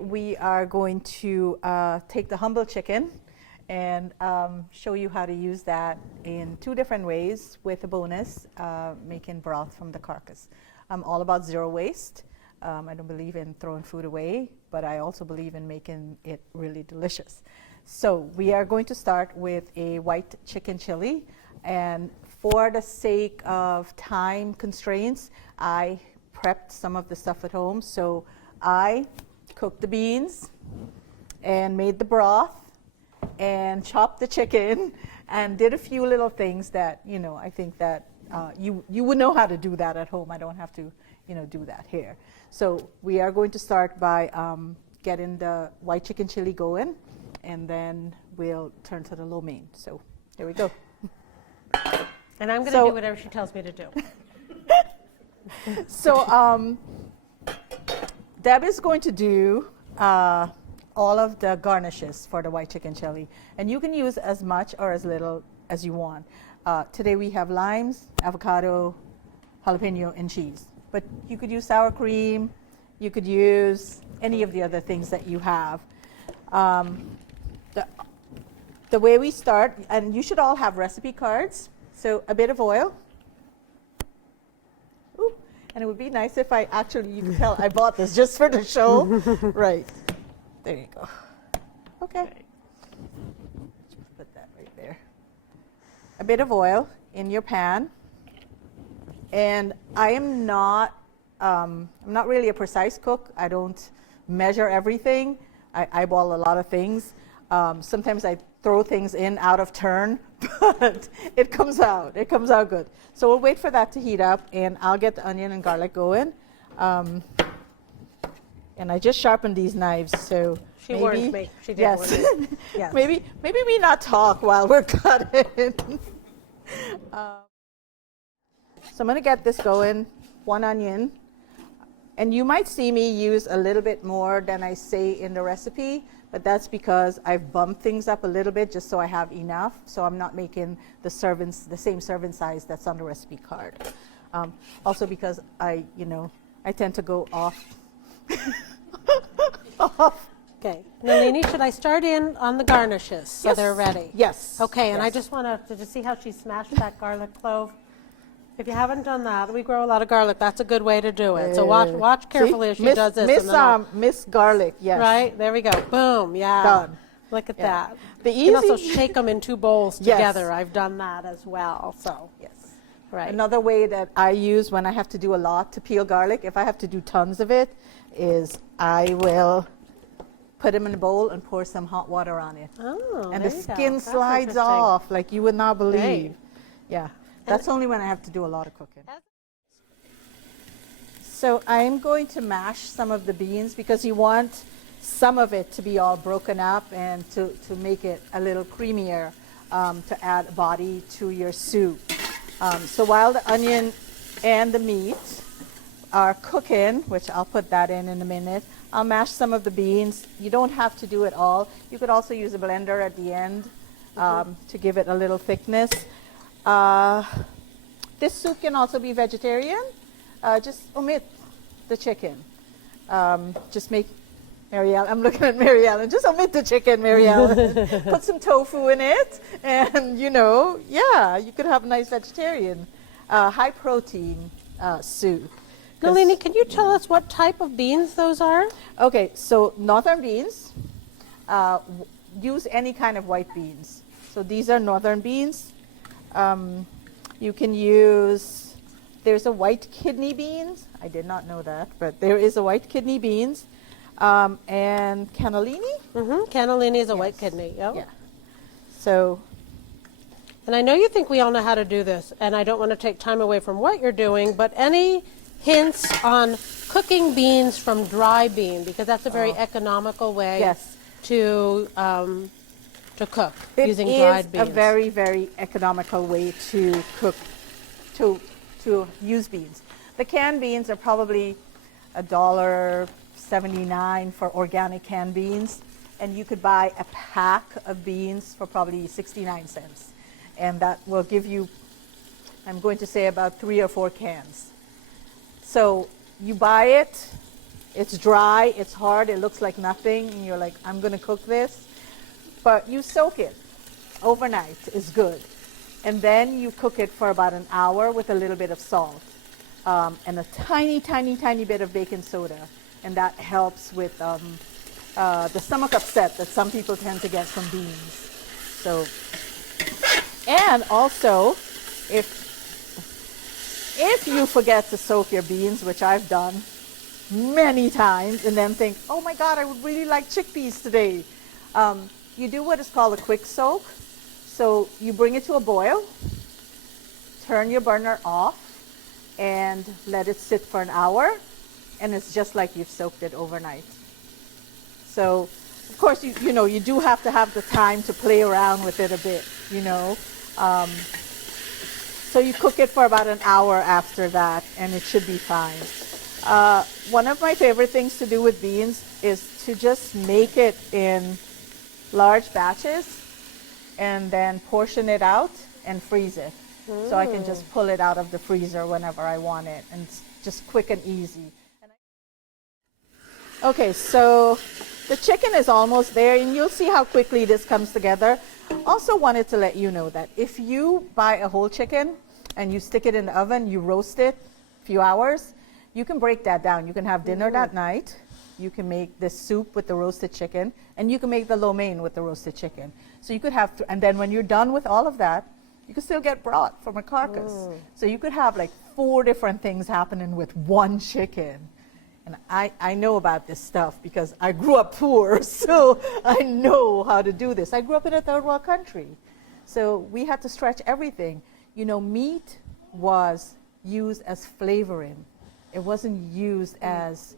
We are going to take the humble chicken and show you how to use that in two different ways with a bonus, making broth from the carcass. I'm all about zero waste. I don't believe in throwing food away, but I also believe in making it really delicious. So we are going to start with a white chicken chili, and for the sake of time constraints, I prepped some of the stuff at home. So I cooked the beans and made the broth and chopped the chicken and did a few little things that, you know, I think that you would know how to do that at home. I don't have to, you know, do that here. So we are going to start by getting the white chicken chili going, and then we'll turn to the lo mein. So there we go. And I'm going to do whatever she tells me to do. So Deb is going to do all of the garnishes for the white chicken chili, and you can use as much or as little as you want. Today we have limes, avocado, jalapeno, and cheese. But you could use sour cream, you could use any of the other things that you have. The way we start, and you should all have recipe cards, so a bit of oil. Ooh, and it would be nice if I actually, you can tell I bought this just for the show. Right, there you go. Okay, just put that right there. A bit of oil in your pan. And I am not, I'm not really a precise cook. I don't measure everything. I eyeball a lot of things. Sometimes I throw things in out of turn, but it comes out good. So we'll wait for that to heat up, and I'll get the onion and garlic going. And I just sharpened these knives, so she warned me. She did yes. warn me. Yes. maybe we not talk while we're cutting. So I'm going to get this going, one onion, and you might see me use a little bit more than I say in the recipe, but that's because I've bumped things up a little bit just so I have enough, so I'm not making the same serving size that's on the recipe card. Also because I tend to go off. Okay, Nalini, should I start in on the garnishes so they're ready? Yes. Okay, and yes. I just want to just see how she smashed that garlic clove. If you haven't done that, we grow a lot of garlic. That's a good way to do it. So watch carefully as she does this. Miss Garlic, yes. Right, there we go. Boom, yeah. Done. Look at that. The you can also shake them in two bowls together. Yes. I've done that as well. So yes. Right. Another way that I use when I have to do a lot to peel garlic, if I have to do tons of it, is I will put them in a bowl and pour some hot water on it. Oh, and the skin slides off like you would not believe. Right. Yeah. That's only when I have to do a lot of cooking. So I'm going to mash some of the beans because you want some of it to be all broken up and to make it a little creamier, to add body to your soup. So while the onion and the meat are cooking, which I'll put that in a minute, I'll mash some of the beans. You don't have to do it all. You could also use a blender at the end to give it a little thickness. This soup can also be vegetarian. Just omit the chicken. Just make Mary Ellen, I'm looking at Mary Ellen, just omit the chicken, Mary Ellen. Put some tofu in it, and you could have a nice vegetarian, high protein soup. Nalini, can you tell us what type of beans those are? Okay, so northern beans, use any kind of white beans. So these are northern beans. You can use, there's a white kidney beans. I did not know that, but there is a white kidney beans. And cannellini. Mm-hmm. Cannellini is a white kidney. Yep. Yeah. So. And I know you think we all know how to do this, and I don't want to take time away from what you're doing, but any hints on cooking beans from dry bean, because that's a very economical way Yes. to cook using dried beans. It is a very, very economical way to cook, to use beans. The canned beans are probably $1.79 for organic canned beans, and you could buy a pack of beans for probably 69 cents. And that will give you, I'm going to say, about 3 or 4 cans. So you buy it, it's dry, it's hard, it looks like nothing, and you're like, I'm going to cook this. But you soak it overnight is good. And then you cook it for about an hour with a little bit of salt and a tiny, tiny, tiny bit of baking soda. And that helps with the stomach upset that some people tend to get from beans. So, and also, if you forget to soak your beans, which I've done many times, and then think, oh my God, I would really like chickpeas today. You do what is called a quick soak. So you bring it to a boil, turn your burner off, and let it sit for an hour, and it's just like you've soaked it overnight. So, of course, you know, you do have to have the time to play around with it a bit, you know. So you cook it for about an hour after that, and it should be fine. One of my favorite things to do with beans is to just make it in large batches and then portion it out and freeze it. So I can just pull it out of the freezer whenever I want it, and it's just quick and easy. Okay, so the chicken is almost there, and you'll see how quickly this comes together. Also wanted to let you know that if you buy a whole chicken and you stick it in the oven, you roast it a few hours, you can break that down. You can have dinner that night. You can make this soup with the roasted chicken, and you can make the lo mein with the roasted chicken. So you could have, and then when you're done with all of that, you can still get broth from a carcass. So you could have like 4 different things happening with one chicken. And I know about this stuff because I grew up poor, so I know how to do this. I grew up in a third world country, so we had to stretch everything. You know, meat was used as flavoring. It wasn't used as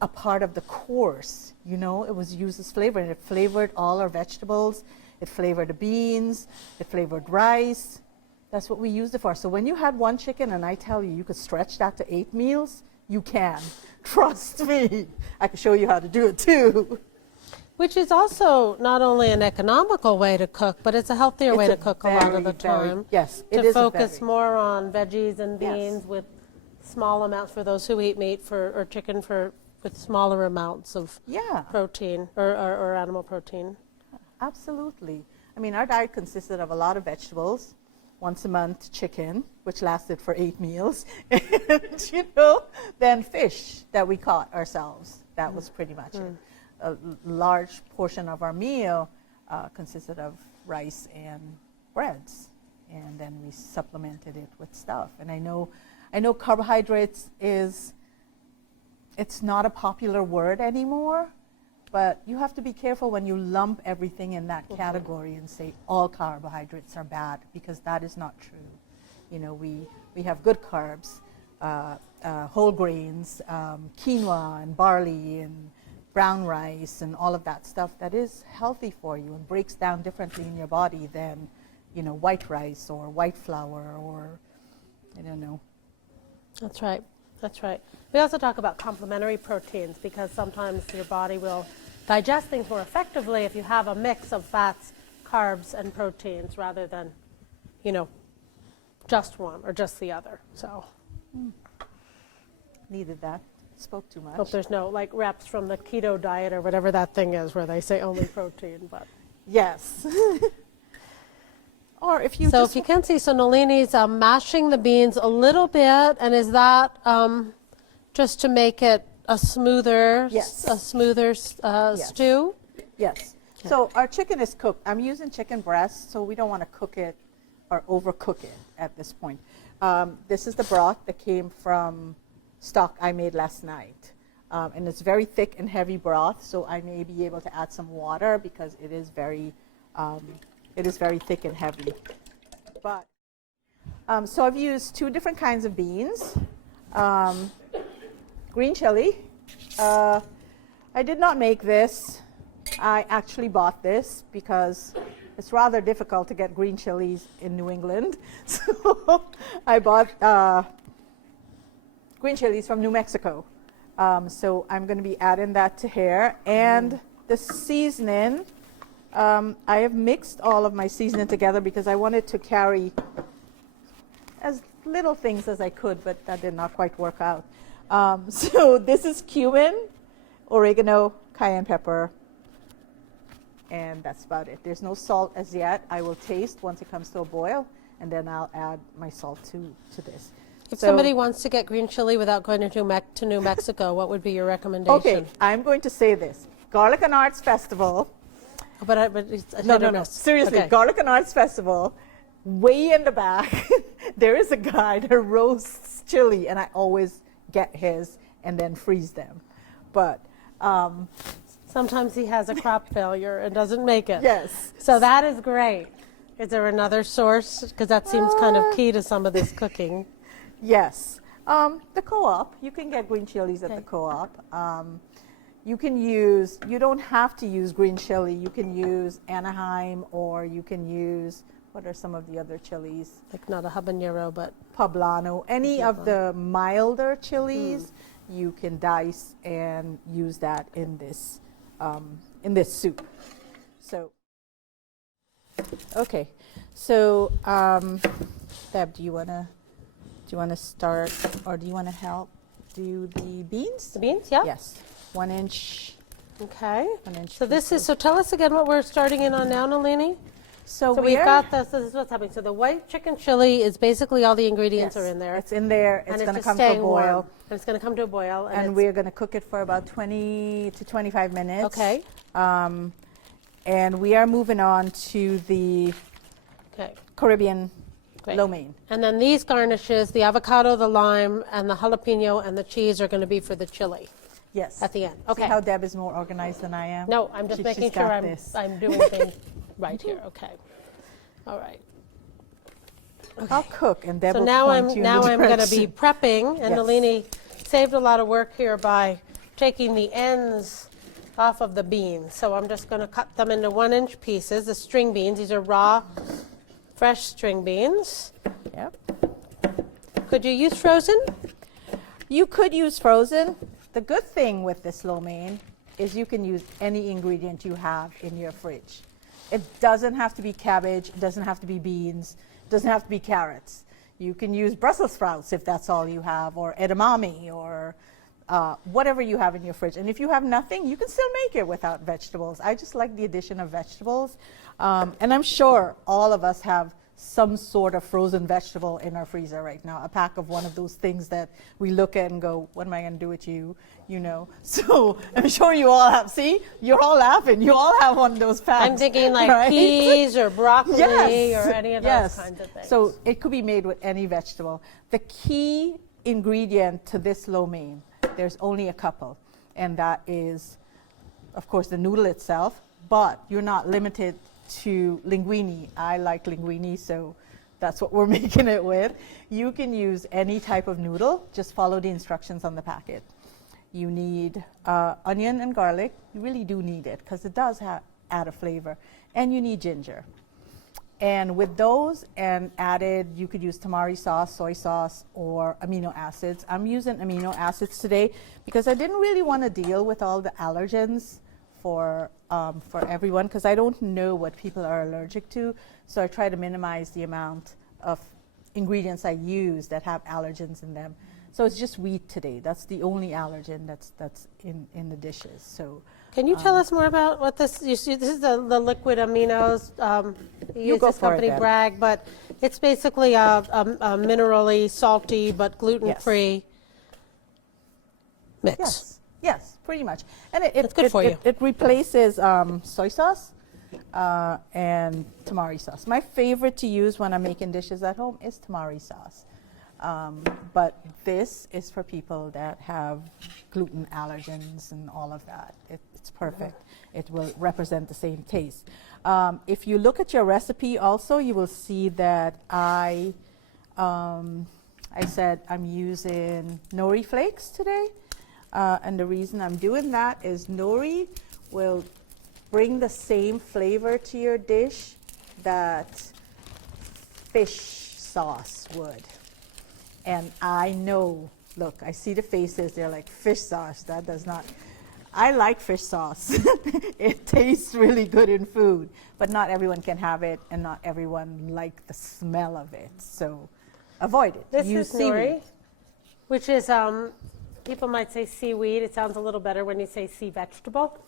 a part of the course, you know. It was used as flavoring. It flavored all our vegetables. It flavored the beans. It flavored rice. That's what we used it for. So when you had one chicken, and I tell you, you could stretch that to 8 meals, you can. Trust me. I can show you how to do it too. Which is also not only an economical way to cook, but it's a healthier way to cook a lot of the time. Yes, it to is focus more on veggies and Yes. beans with small amounts for those who eat meat or chicken with smaller amounts of protein or animal protein. Absolutely. I mean, our diet consisted of a lot of vegetables, once a month chicken, which lasted for 8 meals, and, you know, then fish that we caught ourselves. That was pretty much it. A large portion of our meal consisted of rice and breads, and then we supplemented it with stuff. And I know carbohydrates it's not a popular word anymore, but you have to be careful when you lump everything in that category and say all carbohydrates are bad, because that is not true. You know, we have good carbs, whole grains, quinoa and barley and brown rice and all of that stuff that is healthy for you and breaks down differently in your body than, you know, white rice or white flour or, I don't know. That's right. That's right. We also talk about complementary proteins, because sometimes your body will digest things more effectively if you have a mix of fats, carbs, and proteins rather than, you know, just one or just the other. So Needed that. Spoke too much. hope there's no like reps from the keto diet or whatever that thing is where they say only protein. But Yes. Or if you so just if you can see, so Nalini's mashing the beans a little bit, and is that just to make it a smoother, Yes. stew? Yes. So our chicken is cooked. I'm using chicken breast, so we don't want to cook it or overcook it at this point. This is the broth that came from stock I made last night. And it's very thick and heavy broth, so I may be able to add some water because it is very thick and heavy. But so I've used 2 different kinds of beans. green chili. I did not make this. I actually bought this because it's rather difficult to get green chilies in New England. So I bought green chilies from New Mexico. So I'm going to be adding that to here. And the seasoning, I have mixed all of my seasoning together because I wanted to carry as little things as I could, but that did not quite work out. So this is cumin, oregano, cayenne pepper, and that's about it. There's no salt as yet. I will taste once it comes to a boil, and then I'll add my salt to this. If So- somebody wants to get green chili without going to New Mexico, what would be your recommendation? Okay, I'm going to say this. Garlic and Arts Festival. But it's No, hit or no. miss. Seriously, Okay. Garlic and Arts Festival, way in the back, there is a guy that roasts chili, and I always get his and then freeze them. But Sometimes he has a crop failure and doesn't make it. yes, So that is great. Is there another source? Because that seems kind of key to some of this cooking. yes. The co-op, you can get green chilies at the Okay. co-op. You don't have to use green chili. You can use Anaheim, or you can use, what are some of the other chilies? Like not a habanero, but Poblano, any of the milder chilies, you can dice and use that in this soup. So, okay, so Deb, do you wanna start, or do you wanna help do the beans? the beans, yeah? Yes, 1 inch. Okay. 1 inch. So this is, so tell us again what we're starting in on now, Nalini. So So we've got this, this is what's happening. So the white chicken chili is basically all the ingredients are in there. It's in there. and It's going to just come to a staying warm. boil. And it's going to come to a boil. And it's- we're going to cook it for about 20 to 25 minutes. Okay. And we are moving on to the Okay. Caribbean Great. lo mein. And then these garnishes, the avocado, the lime, and the jalapeno and the cheese are going to be for the chili Yes. at the end. See Okay. how Deb is more organized than I am? No, I'm just She's making got sure this. I'm doing things right here. Okay. All right. I'll cook, and Deb So will now point you in the I'm going to be direction. prepping, and Yes. Nalini saved a lot of work here by taking the ends off of the beans. So I'm just going to cut them into 1 inch pieces. The string beans, these are raw, fresh string beans. Yep. Could you use frozen? You could use frozen. The good thing with this lo mein is you can use any ingredient you have in your fridge. It doesn't have to be cabbage, it doesn't have to be beans, it doesn't have to be carrots. You can use Brussels sprouts if that's all you have, or edamame, or whatever you have in your fridge. And if you have nothing, you can still make it without vegetables. I just like the addition of vegetables. And I'm sure all of us have some sort of frozen vegetable in our freezer right now, a pack of one of those things that we look at and go, what am I going to do with you? You know, so I'm sure you all have. See, you're all laughing. You all have one of those packs. I'm thinking like right? peas or broccoli Yes, or any of those yes. kinds of things. So it could be made with any vegetable. The key ingredient to this lo mein, there's only a couple, and that is, of course, the noodle itself, but you're not limited to linguine. I like linguine, so that's what we're making it with. You can use any type of noodle, just follow the instructions on the packet. You need onion and garlic. You really do need it because it does add a flavor. And you need ginger. And with those and added, you could use tamari sauce, soy sauce, or amino acids. I'm using amino acids today because I didn't really want to deal with all the allergens for everyone because I don't know what people are allergic to. So I try to minimize the amount of ingredients I use that have allergens in them. So it's just wheat today. That's the only allergen that's in the dishes. So Can you tell us more about what this? You see, this is the liquid aminos. You use go this for it, company Deb. Bragg, but it's basically a minerally salty but gluten-free mix. yes, yes, pretty much. And It's good for you. It replaces soy sauce and tamari sauce. My favorite to use when I'm making dishes at home is tamari sauce. But this is for people that have gluten allergens and all of that. It's perfect. It will represent the same taste. If you look at your recipe also, you will see that I I said I'm using nori flakes today. And the reason I'm doing that is nori will bring the same flavor to your dish that fish sauce would. And I know, look, I see the faces, they're like, fish sauce, that does not. I like fish sauce. It tastes really good in food, but not everyone can have it, and not everyone like the smell of it. So avoid it. This Use is seaweed. nori, which is, people might say seaweed. It sounds a little better when you say sea vegetable,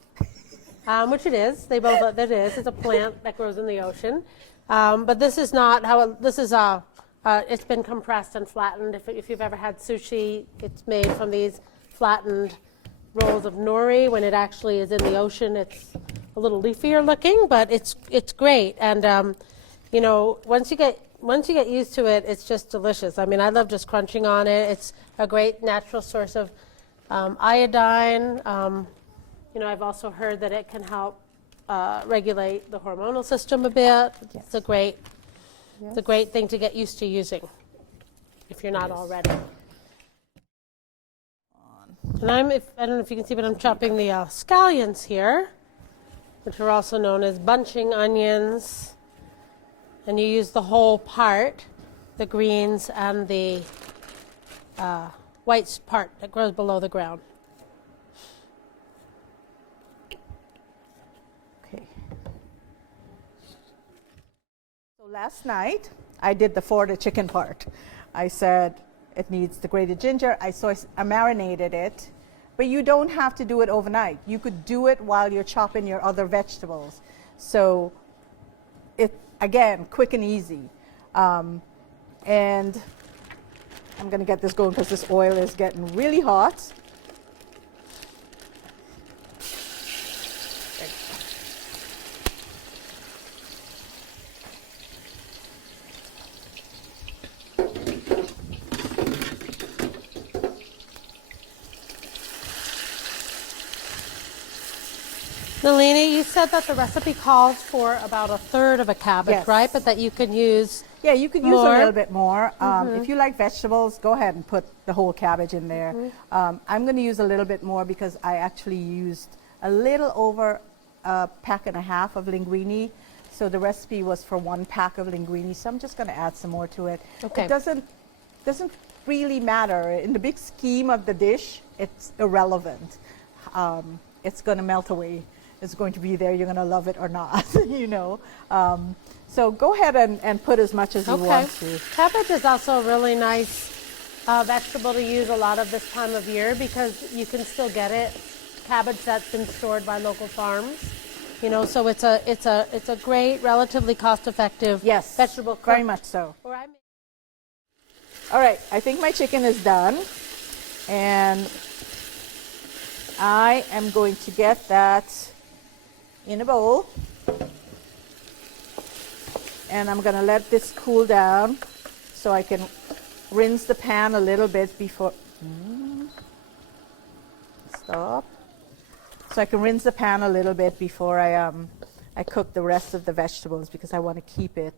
which it is. They both, that is. It's a plant that grows in the ocean. But this is not how this is it's been compressed and flattened. If you've ever had sushi, it's made from these flattened rolls of nori. When it actually is in the ocean, it's a little leafier looking, but it's great. And you know, once you get used to it, it's just delicious. I mean, I love just crunching on it. It's a great natural source of iodine. You know, I've also heard that it can help regulate the hormonal system a bit. Yes. It's a great thing to get used to using if you're not already. And I don't know if you can see, but I'm chopping the scallions here, which are also known as bunching onions. And you use the whole part, the greens and the white part that grows below the ground. Okay. So last night, I did the chicken part. I said it needs the grated ginger. I marinated it, but you don't have to do it overnight. You could do it while you're chopping your other vegetables. So it, again, quick and easy. And I'm going to get this going because this oil is getting really hot. Nalini, you said that the recipe calls for about a third of a cabbage, Yes. right? But that you can use. Yeah, you could use More. a little bit more. If you like vegetables, go ahead and put the whole cabbage in there. I'm going to use a little bit more because I actually used a little over a pack and a half of linguine. So the recipe was for 1 pack of linguine. So I'm just going to add some more to it. Okay. It doesn't really matter. In the big scheme of the dish, it's irrelevant. It's going to melt away. It's going to be there. You're going to love it or not, you know. So go ahead and put as much as you want to. Cabbage is also a really nice vegetable to use a lot of this time of year because you can still get it, cabbage that's been stored by local farms. You know, so it's a great, relatively cost-effective Yes, vegetable. very cooked. much so. Or I make- All right, I think my chicken is done. And I am going to get that in a bowl. And I'm going to let this cool down so I can rinse the pan a little bit before. Stop. So I can rinse the pan a little bit before I cook the rest of the vegetables because I want to keep it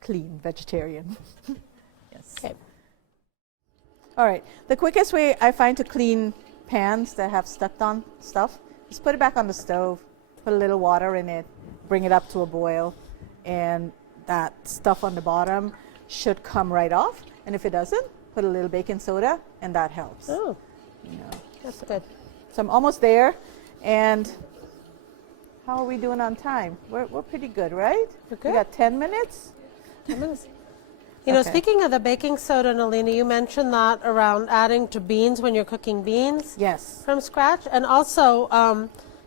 clean, vegetarian. Yes. Okay. All right. The quickest way I find to clean pans that have stuck on stuff is put it back on the stove, put a little water in it, bring it up to a boil, and that stuff on the bottom should come right off. And if it doesn't, put a little baking soda, and that helps. Oh, You know. that's good. So I'm almost there. And how are we doing on time? We're pretty good, right? We're We good. got 10 minutes? You know, Okay. speaking of the baking soda, Nalini, you mentioned that around adding to beans when you're cooking beans Yes. from scratch, and also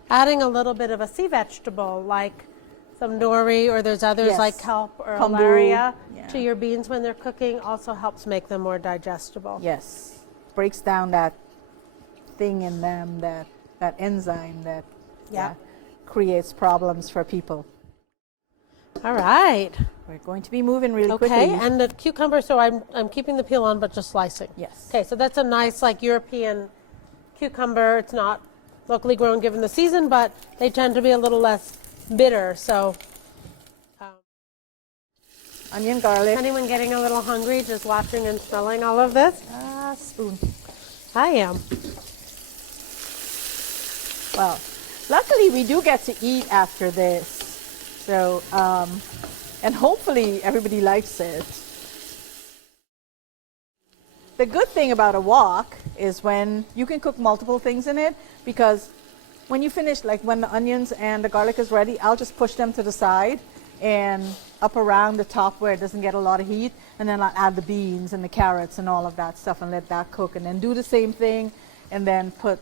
adding a little bit of a sea vegetable like some nori, or there's others Yes. like kelp or Kombu, alaria yeah. to your beans when they're cooking also helps make them more digestible. Yes. Breaks down that thing in them, that enzyme that Yeah. creates problems for people. All right. We're going to be moving really Okay, quickly. and the cucumber, so I'm keeping the peel on but just slicing. Yes. Okay, so that's a nice like European cucumber. It's not locally grown given the season, but they tend to be a little less bitter. So onion, garlic. Anyone getting a little hungry just watching and smelling all of this? Spoon. I am. Well, luckily we do get to eat after this. So, and hopefully everybody likes it. The good thing about a wok is when you can cook multiple things in it, because when you finish, like when the onions and the garlic is ready, I'll just push them to the side and up around the top where it doesn't get a lot of heat, and then I'll add the beans and the carrots and all of that stuff and let that cook, and then do the same thing, and then put,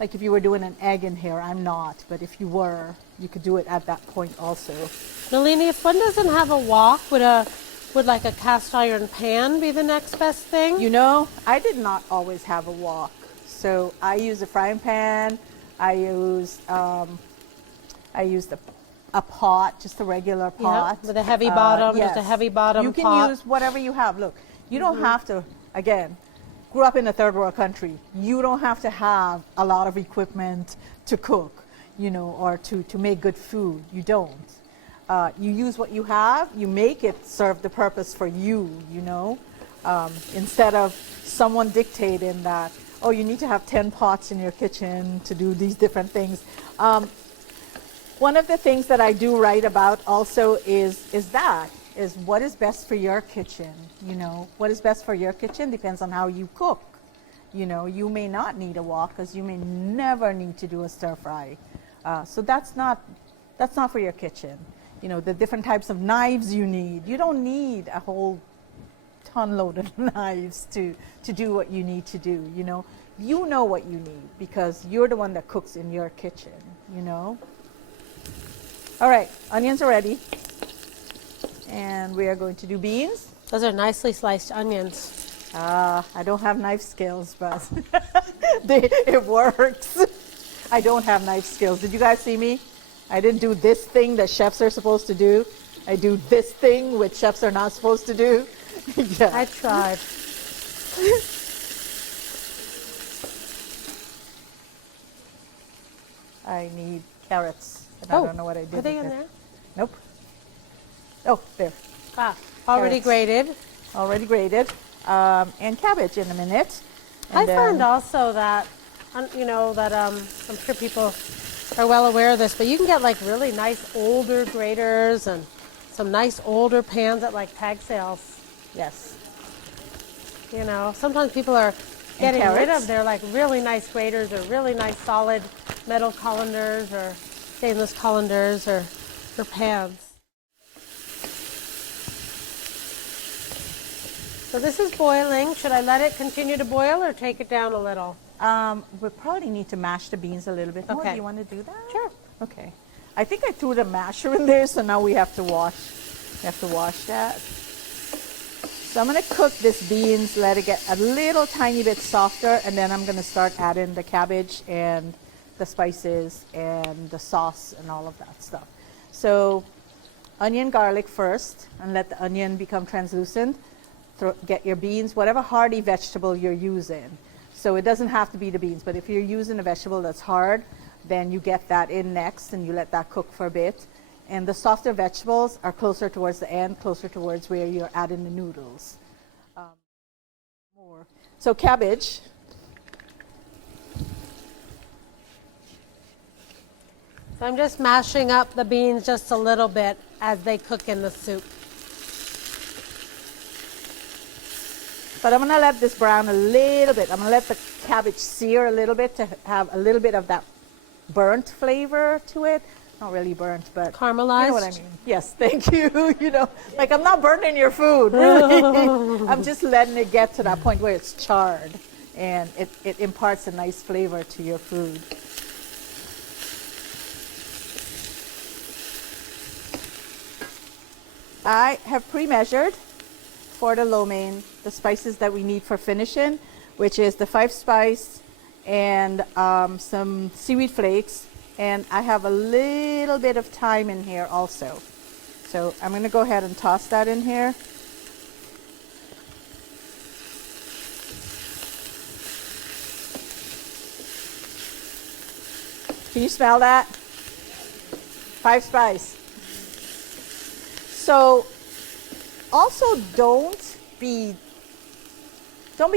like if you were doing an egg in here, I'm not, but if you were, you could do it at that point also. Nalini, if one doesn't have a wok, would like a cast iron pan be the next best thing? You know, I did not always have a wok, so I use a frying pan. I used a pot, just a regular pot. With a heavy bottom, yes. just a heavy bottom You can pot. use whatever you have. Look, you don't have to, again, grew up in a third world country. You don't have to have a lot of equipment to cook, you know, or to make good food. You don't. You use what you have, you make it serve the purpose for you, you know, instead of someone dictating that, oh, you need to have 10 pots in your kitchen to do these different things. One of the things that I do write about also is what is best for your kitchen, you know. What is best for your kitchen depends on how you cook. You know, you may not need a wok because you may never need to do a stir fry. So that's not for your kitchen. You know, the different types of knives you need. You don't need a whole ton load of knives to do what you need to do, you know. You know what you need because you're the one that cooks in your kitchen, you know. All right, onions are ready. And we are going to do beans. Those are nicely sliced onions. I don't have knife skills, but it works. I don't have knife skills. Did you guys see me? I didn't do this thing that chefs are supposed to do. I do this thing which chefs are not supposed to do. Yeah. I tried. I need carrots. And I don't know what I did. Are they with in it. there? Nope. Oh, there. Already Carrots. grated. Already grated. And cabbage in a minute. And I then- find also that, you know, that I'm sure people are well aware of this, but you can get like really nice older graters and some nice older pans at like tag sales. Yes. You know, sometimes people are getting rid carrots. of their like really nice graters or really nice solid metal colanders or stainless colanders or pans. So this is boiling. Should I let it continue to boil or take it down a little? We probably need to mash the beans a little bit more. Okay. Do you want to do that? Sure. Okay. I think I threw the masher in there, so now we have to wash. We have to wash that. So I'm going to cook this beans, let it get a little tiny bit softer, and then I'm going to start adding the cabbage and the spices and the sauce and all of that stuff. So onion, garlic first, and let the onion become translucent. Get your beans, whatever hearty vegetable you're using. So it doesn't have to be the beans, but if you're using a vegetable that's hard, then you get that in next and you let that cook for a bit. And the softer vegetables are closer towards the end, closer towards where you're adding the noodles. More. So cabbage. So I'm just mashing up the beans just a little bit as they cook in the soup. But I'm going to let this brown a little bit. I'm going to let the cabbage sear a little bit to have a little bit of that burnt flavor to it. Not really burnt, but Caramelized? You know what I mean. Yes, thank you. You know, like I'm not burning your food, really. I'm just letting it get to that point where it's charred and it imparts a nice flavor to your food. I have pre-measured for the lo mein the spices that we need for finishing, which is the 5-spice and some seaweed flakes, and I have a little bit of thyme in here also. So I'm going to go ahead and toss that in here. Can you smell that? 5-spice. So also don't be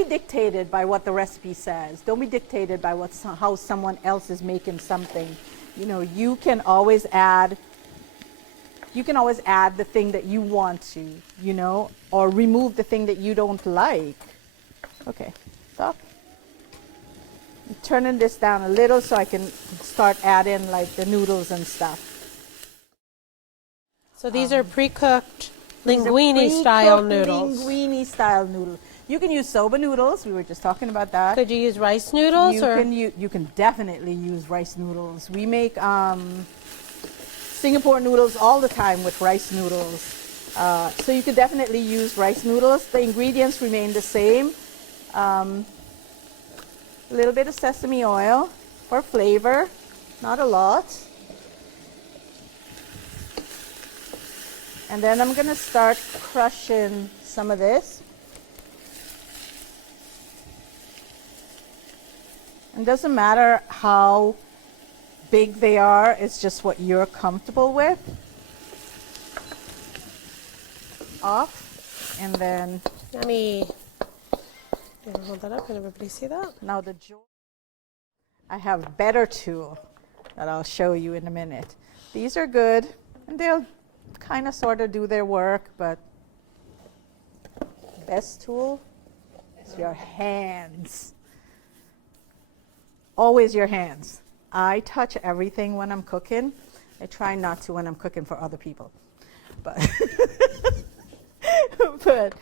dictated by what the recipe says. Don't be dictated by how someone else is making something. You know, you can always add the thing that you want to, you know, or remove the thing that you don't like. Okay, stop. I'm turning this down a little so I can start adding like the noodles and stuff. So these are pre-cooked These are linguine style pre-cooked noodles. Linguine style noodles. You can use soba noodles. We were just talking about that. Could you use rice noodles? You can definitely use rice noodles. We make Singapore noodles all the time with rice noodles. So you could definitely use rice noodles. The ingredients remain the same. A little bit of sesame oil for flavor, not a lot. And then I'm going to start crushing some of this. It doesn't matter how big they are, it's just what you're comfortable with. Off, and then Yummy. You wanna hold that up? Can everybody see that? now I have a better tool that I'll show you in a minute. These are good, and they'll kind of sort of do their work, but the best tool is your hands. Always your hands. I touch everything when I'm cooking. I try not to when I'm cooking for other people. But, but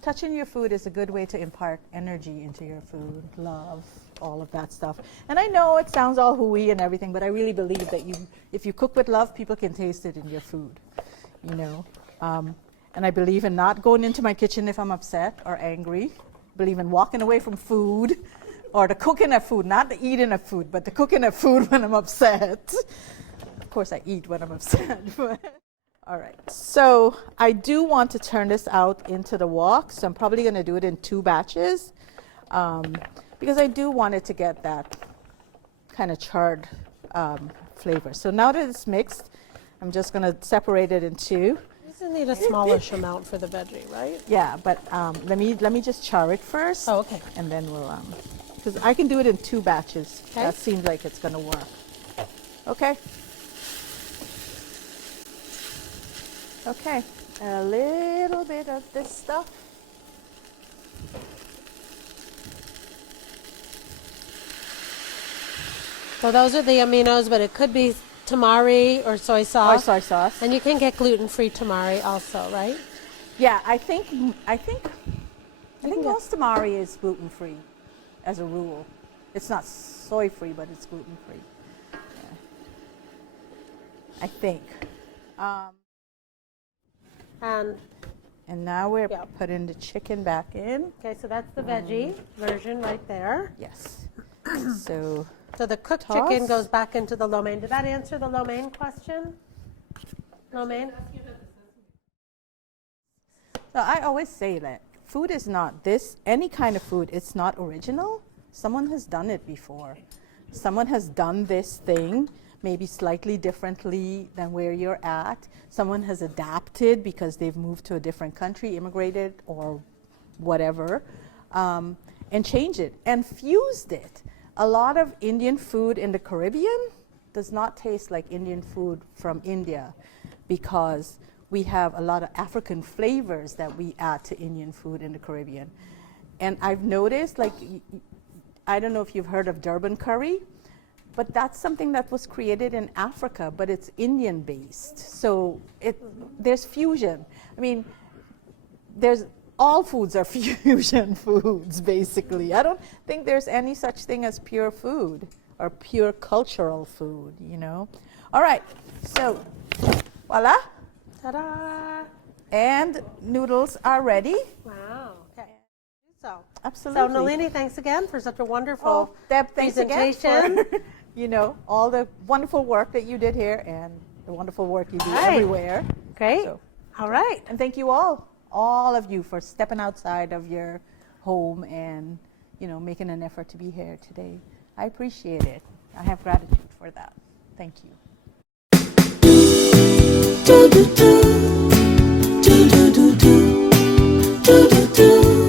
touching your food is a good way to impart energy into your food, love, all of that stuff. And I know it sounds all hooey and everything, but I really believe that if you cook with love, people can taste it in your food, you know. And I believe in not going into my kitchen if I'm upset or angry. I believe in walking away from food, or the cooking of food, not the eating of food, but the cooking of food when I'm upset. Of course, I eat when I'm upset. All right, so I do want to turn this out into the wok, so I'm probably going to do it in 2 batches because I do want it to get that kind of charred flavor. So now that it's mixed, I'm just going to separate it in 2. You just need a smallish amount for the veggie, right? Yeah, but let me just char it first. Oh, okay. And then we'll because I can do it in 2 batches. Okay. That seems like it's going to work. Okay. Okay, a little bit of this stuff. So those are the aminos, but it could be tamari or soy Or sauce. soy sauce. And you can get gluten-free tamari also, right? Yeah, I think most tamari is gluten-free, as a rule. It's not soy-free, but it's gluten-free. Yeah. I think. And now we're putting the chicken back in. Okay, so that's the veggie version right there. Yes. So the cooked toss. chicken goes back into the lo mein. Did that answer the lo mein question? Lo mein? So I always say that food is not any kind of food, it's not original. Someone has done it before. Someone has done this thing maybe slightly differently than where you're at. Someone has adapted because they've moved to a different country, immigrated, or whatever, and changed it and fused it. A lot of Indian food in the Caribbean does not taste like Indian food from India because we have a lot of African flavors that we add to Indian food in the Caribbean. And I've noticed, like, I don't know if you've heard of Durban curry, but that's something that was created in Africa, but it's Indian based. So there's fusion. I mean, all foods are fusion foods, basically. I don't think there's any such thing as pure food or pure cultural food, you know? All right, so voila. Ta-da! And noodles are ready. Wow. Okay. So, Absolutely. So Nalini, thanks again for such a wonderful Deb, thanks again presentation. for, you know, all the wonderful work that you did here and the wonderful work you do Right. everywhere. Great. So, all right. and thank you all of you for stepping outside of your home and, you know, making an effort to be here today. I appreciate it. I have gratitude for that. Thank you. do do do do do do do do do.